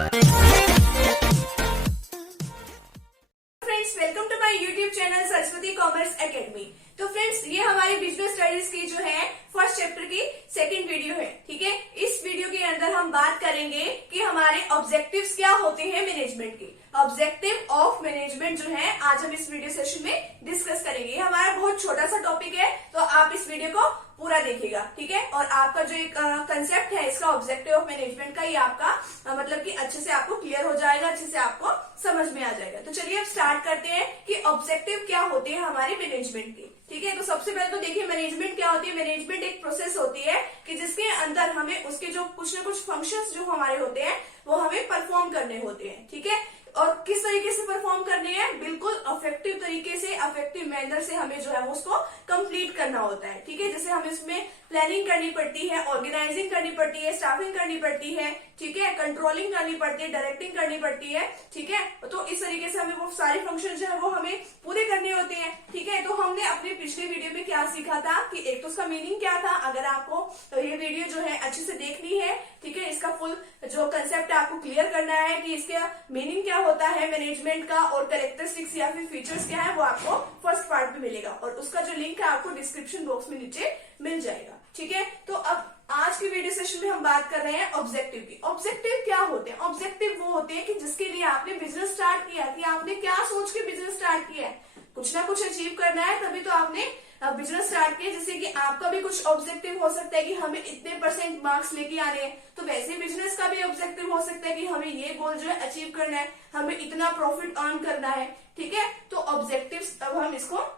Friends, welcome to my YouTube channel Saraswati commerce academy. तो friends, ये हमारी बिजनेस स्टडीज की जो है फर्स्ट चैप्टर की सेकंड वीडियो है। ठीक है, इस वीडियो के अंदर हम बात करेंगे कि हमारे ऑब्जेक्टिव्स क्या होते हैं मैनेजमेंट के। ऑब्जेक्टिव ऑफ मैनेजमेंट जो है आज हम इस वीडियो सेशन में डिस्कस करेंगे। ये हमारा बहुत छोटा सा टॉपिक है, तो आप इस वीडियो को पूरा देखिएगा। ठीक है, और आपका जो एक कंसेप्ट है इसका ऑब्जेक्टिव ऑफ मैनेजमेंट का, ये आपका मतलब कि अच्छे से आपको क्लियर हो जाएगा, अच्छे से आपको समझ में आ जाएगा। तो चलिए अब स्टार्ट करते हैं कि ऑब्जेक्टिव क्या होते हैं हमारे मैनेजमेंट के। ठीक है, तो सबसे पहले तो देखिए मैनेजमेंट क्या होती है। मैनेजमेंट एक प्रोसेस होती है कि जिसके अंदर हमें उसके जो कुछ ना कुछ फंक्शंस जो हमारे होते हैं वो हमें परफॉर्म करने होते हैं। ठीक है, और किस तरीके से परफॉर्म करने हैं, बिल्कुल अफेक्टिव तरीके से, अफेक्टिव मैनर से हमें जो है उसको कंप्लीट करना होता है। ठीक है, जैसे हमें इसमें प्लानिंग करनी पड़ती है, ऑर्गेनाइजिंग करनी पड़ती है, स्टाफिंग करनी पड़ती है, ठीक है, कंट्रोलिंग करनी पड़ती है, डायरेक्टिंग करनी पड़ती है। ठीक है, तो इस तरीके से हमें वो सारे फंक्शन जो है वो हमें पूरे करने होते हैं। ठीक है, तो हमने अपने पिछले वीडियो में क्या सीखा था कि एक तो उसका मीनिंग क्या था। अगर आपको ये वीडियो जो है अच्छे से देखनी है, ठीक है, इसका फुल जो कंसेप्ट आपको क्लियर करना है कि इसका मीनिंग क्या होता है मैनेजमेंट का और कैरेक्टरिस्टिक्स या फिर फीचर्स क्या है, वो आपको फर्स्ट पार्ट में मिलेगा और उसका जो लिंक है आपको डिस्क्रिप्शन बॉक्स में नीचे मिल जाएगा। ठीक है, तो अब आज की वीडियो सेशन में हम बात कर रहे हैं ऑब्जेक्टिव की। ऑब्जेक्टिव क्या होते हैं? ऑब्जेक्टिव वो होते हैं कि जिसके लिए आपने बिजनेस स्टार्ट किया, कि आपने क्या सोच के बिजनेस स्टार्ट किया है, कुछ ना कुछ अचीव करना है, तभी तो आपने बिजनेस स्टार्ट किया। जैसे कि आपका भी कुछ ऑब्जेक्टिव हो सकता है कि हमें इतने % मार्क्स लेके आने हैं, तो वैसे बिजनेस का भी ऑब्जेक्टिव हो सकता है कि हमें ये गोल जो है अचीव करना है, हमें इतना प्रॉफिट अर्न करना है। ठीक है, तो ऑब्जेक्टिव्स अब हम इसको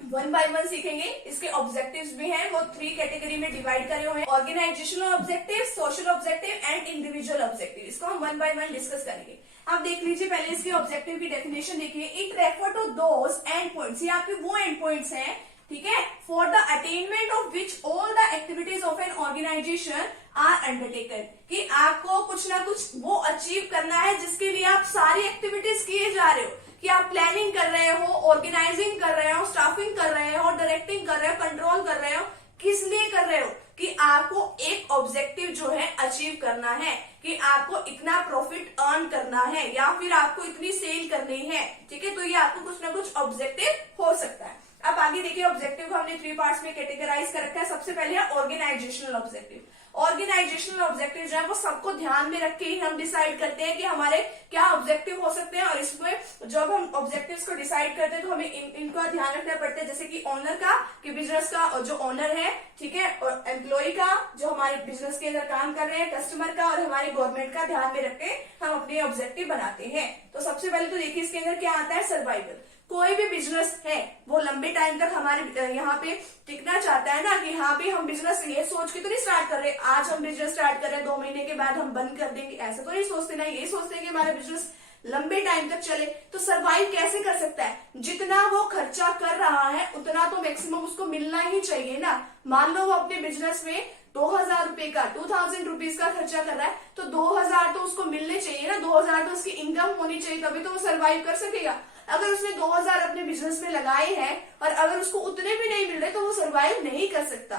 वन बाय वन सीखेंगे। इसके ऑब्जेक्टिव्स भी हैं, वो 3 कैटेगरी में डिवाइड करे हुए हैं: organisational objective, social objective and individual objective. इसको हम वन बाय वन डिस्कस करेंगे। आप देख लीजिए पहले इसके ऑब्जेक्टिव की डेफिनेशन देखिए। It refer to those end points, ये आपके वो एंड पॉइंट्स हैं, ठीक है, for the attainment of which all the activities of an organisation are undertaken, कि आपको कुछ ना कुछ वो अचीव करना है जिसके लिए आप सारी एक्टिविटीज किए जा रहे हो, कि आप प्लानिंग कर रहे हो, ऑर्गेनाइजिंग कर रहे हो, स्टाफिंग कर रहे हो, डायरेक्टिंग कर रहे हो, कंट्रोल कर रहे हो। किस लिए कर रहे हो? कि आपको एक ऑब्जेक्टिव जो है अचीव करना है, कि आपको इतना प्रॉफिट अर्न करना है या फिर आपको इतनी सेल करनी है। ठीक है, तो ये आपको कुछ ना कुछ ऑब्जेक्टिव हो सकता है। अब आगे देखिए, ऑब्जेक्टिव को हमने 3 पार्ट्स में कैटेगराइज कर रखा है। सबसे पहले है ऑर्गेनाइजेशनल ऑब्जेक्टिव। ऑर्गेनाइजेशनल ऑब्जेक्टिव जो है वो सबको ध्यान में रख के ही हम डिसाइड करते हैं कि हमारे क्या ऑब्जेक्टिव हो सकते हैं, और इसमें जब हम ऑब्जेक्टिव्स को डिसाइड करते हैं तो हमें इनका ध्यान रखना पड़ता है, जैसे कि ओनर का, कि बिजनेस का और जो ओनर है, ठीक है, और एम्प्लॉय का जो हमारे बिजनेस के अंदर काम कर रहे हैं, कस्टमर का और हमारी गवर्नमेंट का ध्यान में रख के हम अपने ऑब्जेक्टिव बनाते हैं। तो सबसे पहले तो देखिए इसके अंदर क्या आता है, सर्वाइवल। कोई भी बिजनेस है वो लंबे टाइम तक हमारे यहाँ पे टिकना चाहता है ना, कि हाँ भी हम बिजनेस ये सोच के तो नहीं स्टार्ट कर रहे आज हम बिजनेस स्टार्ट कर रहे हैं 2 महीने के बाद हम बंद कर देंगे, ऐसा तो नहीं सोचते ना। ये सोचते हैं कि हमारा बिजनेस लंबे टाइम तक चले। तो सरवाइव कैसे कर सकता है? जितना वो खर्चा कर रहा है उतना तो मैक्सिमम उसको मिलना ही चाहिए ना। मान लो वो अपने बिजनेस में 2000 रुपए का, 2000 रुपीज का खर्चा कर रहा है, तो 2000 तो उसको मिलने चाहिए ना, 2000 तो उसकी इनकम होनी चाहिए, तभी तो वो सरवाइव कर सकेगा। अगर उसने 2000 अपने बिजनेस में लगाए हैं और अगर उसको उतने भी नहीं मिल रहे तो वो सरवाइव नहीं कर सकता।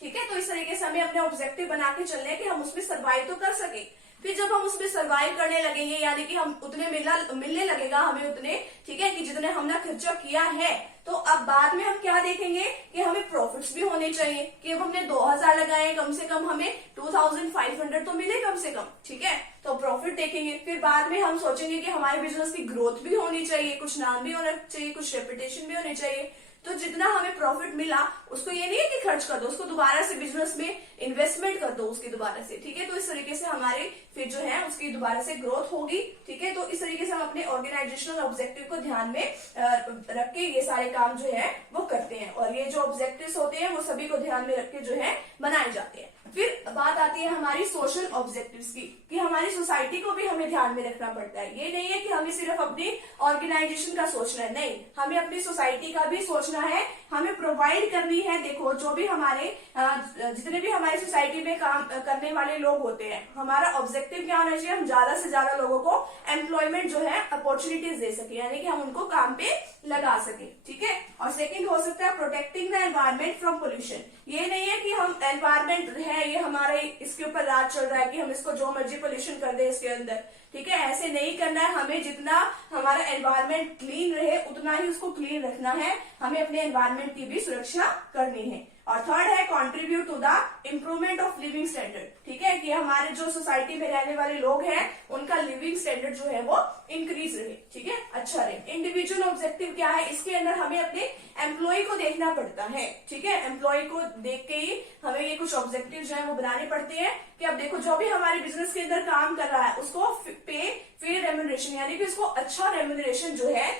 ठीक है, तो इस तरीके से हमें अपने ऑब्जेक्टिव बना के चलने हैं कि हम उसमें सरवाइव तो कर सके। फिर जब हम उसमें सरवाइव करने लगेंगे, यानी कि हम उतने मिलने लगेगा हमें उतने, ठीक है, कि जितने हमने खर्चा किया है, तो अब बाद में हम क्या देखेंगे कि हमें प्रॉफिट्स भी होने चाहिए, कि अब हमने 2000 लगाए, कम से कम हमें 2500 तो मिले कम से कम। ठीक है, तो प्रॉफिट देखेंगे। फिर बाद में हम सोचेंगे कि हमारे बिजनेस की ग्रोथ भी होनी चाहिए, कुछ नाम भी होना चाहिए, कुछ रेपुटेशन भी होनी चाहिए। तो जितना हमें प्रॉफिट मिला उसको ये नहीं है कि खर्च कर दो, उसको दोबारा से बिजनेस में इन्वेस्टमेंट कर दो उसकी दोबारा से। ठीक है, तो इस तरीके से हमारे फिर जो है उसकी दोबारा से ग्रोथ होगी। ठीक है, तो इस तरीके से हम अपने ऑर्गेनाइजेशनल ऑब्जेक्टिव को ध्यान में रख के ये सारे काम जो है वो करते हैं, और ये जो ऑब्जेक्टिव्स होते हैं वो सभी को ध्यान में रख के जो है बनाए जाते हैं। फिर बात आती है हमारी सोशल ऑब्जेक्टिव्स की, कि हमारी सोसाइटी को भी हमें ध्यान में रखना पड़ता है। ये नहीं है कि हमें सिर्फ अपनी ऑर्गेनाइजेशन का सोचना है, नहीं, हमें अपनी सोसाइटी का भी सोचना है, हमें प्रोवाइड करनी है। देखो जो भी हमारे जितने भी हमारी सोसाइटी में काम करने वाले लोग होते हैं, हमारा ऑब्जेक्टिव क्या होना चाहिए, हम ज्यादा से ज्यादा लोगों को एम्प्लॉयमेंट जो है अपॉर्चुनिटीज दे सके, यानी कि हम उनको काम पे लगा सके। ठीक है, और सेकंड हो सकता है protecting the environment from pollution. ये नहीं है कि हम एनवायरमेंट है है ये हमारे इसके ऊपर राज चल रहा है कि हम इसको जो मर्जी पोल्यूशन कर दे इसके अंदर, ठीक है। ऐसे नहीं करना है, हमें जितना हमारा एनवायरमेंट क्लीन रहे उतना ही उसको क्लीन रखना है, हमें अपने एनवायरमेंट की भी सुरक्षा करनी है। और थर्ड है contribute to the improvement of living standard, ठीक है, कि हमारे जो सोसाइटी में रहने वाले लोग हैं उनका लिविंग स्टैंडर्ड जो है वो इंक्रीज रहे, ठीक है, अच्छा रहे। इंडिविजुअल ऑब्जेक्टिव क्या है, इसके अंदर हमें अपने एम्प्लॉय को देखना पड़ता है, ठीक है। एम्प्लॉय को देख के ही हमें ये कुछ ऑब्जेक्टिव जो है वो बनाने पड़ते हैं कि अब देखो जो भी हमारे बिजनेस के अंदर काम कर रहा है उसको पे फेयर रेम्यूनरेशन, यानी कि उसको अच्छा रेम्यूनरेशन जो है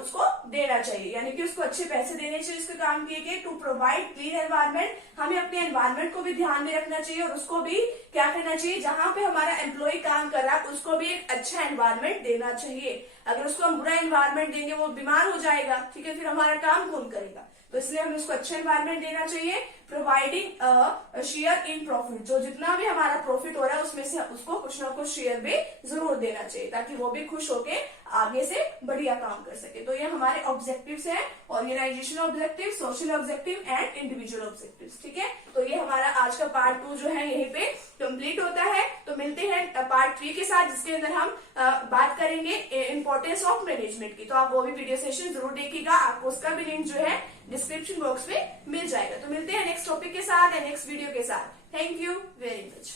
उसको देना चाहिए, यानी कि उसको अच्छे पैसे देने चाहिए उसके काम किए के। टू प्रोवाइड क्लीन एनवायरमेंट, हमें अपने एनवायरमेंट को भी ध्यान में रखना चाहिए और उसको भी क्या करना चाहिए, जहां पे हमारा एम्प्लॉय काम कर रहा है उसको भी एक अच्छा एनवायरमेंट देना चाहिए। अगर उसको हम बुरा एनवायरमेंट देंगे वो बीमार हो जाएगा, ठीक है, फिर हमारा काम कौन करेगा, तो इसलिए हमें उसको अच्छा एनवायरमेंट देना चाहिए। प्रोवाइडिंग शेयर इन प्रॉफिट, जो जितना भी हमारा प्रॉफिट हो रहा है उसमें से उसको कुछ ना कुछ शेयर भी जरूर देना चाहिए ताकि वो भी खुश होके आगे से बढ़िया काम कर सके। तो ये हमारे ऑब्जेक्टिव्स हैं, organisational objective, social objective and individual objectives, ठीक है। तो ये हमारा आज का पार्ट 2 जो है यहीं पे कंप्लीट होता है। तो मिलते हैं पार्ट 3 के साथ जिसके अंदर हम बात करेंगे इंपॉर्टेंस ऑफ मैनेजमेंट की। तो आप वो भी वीडियो सेशन जरूर देखिएगा, आपको उसका भी लिंक जो है डिस्क्रिप्शन बॉक्स में मिल जाएगा। तो मिलते हैं नेक्स्ट टॉपिक के साथ या नेक्स्ट वीडियो के साथ। Thank you very much.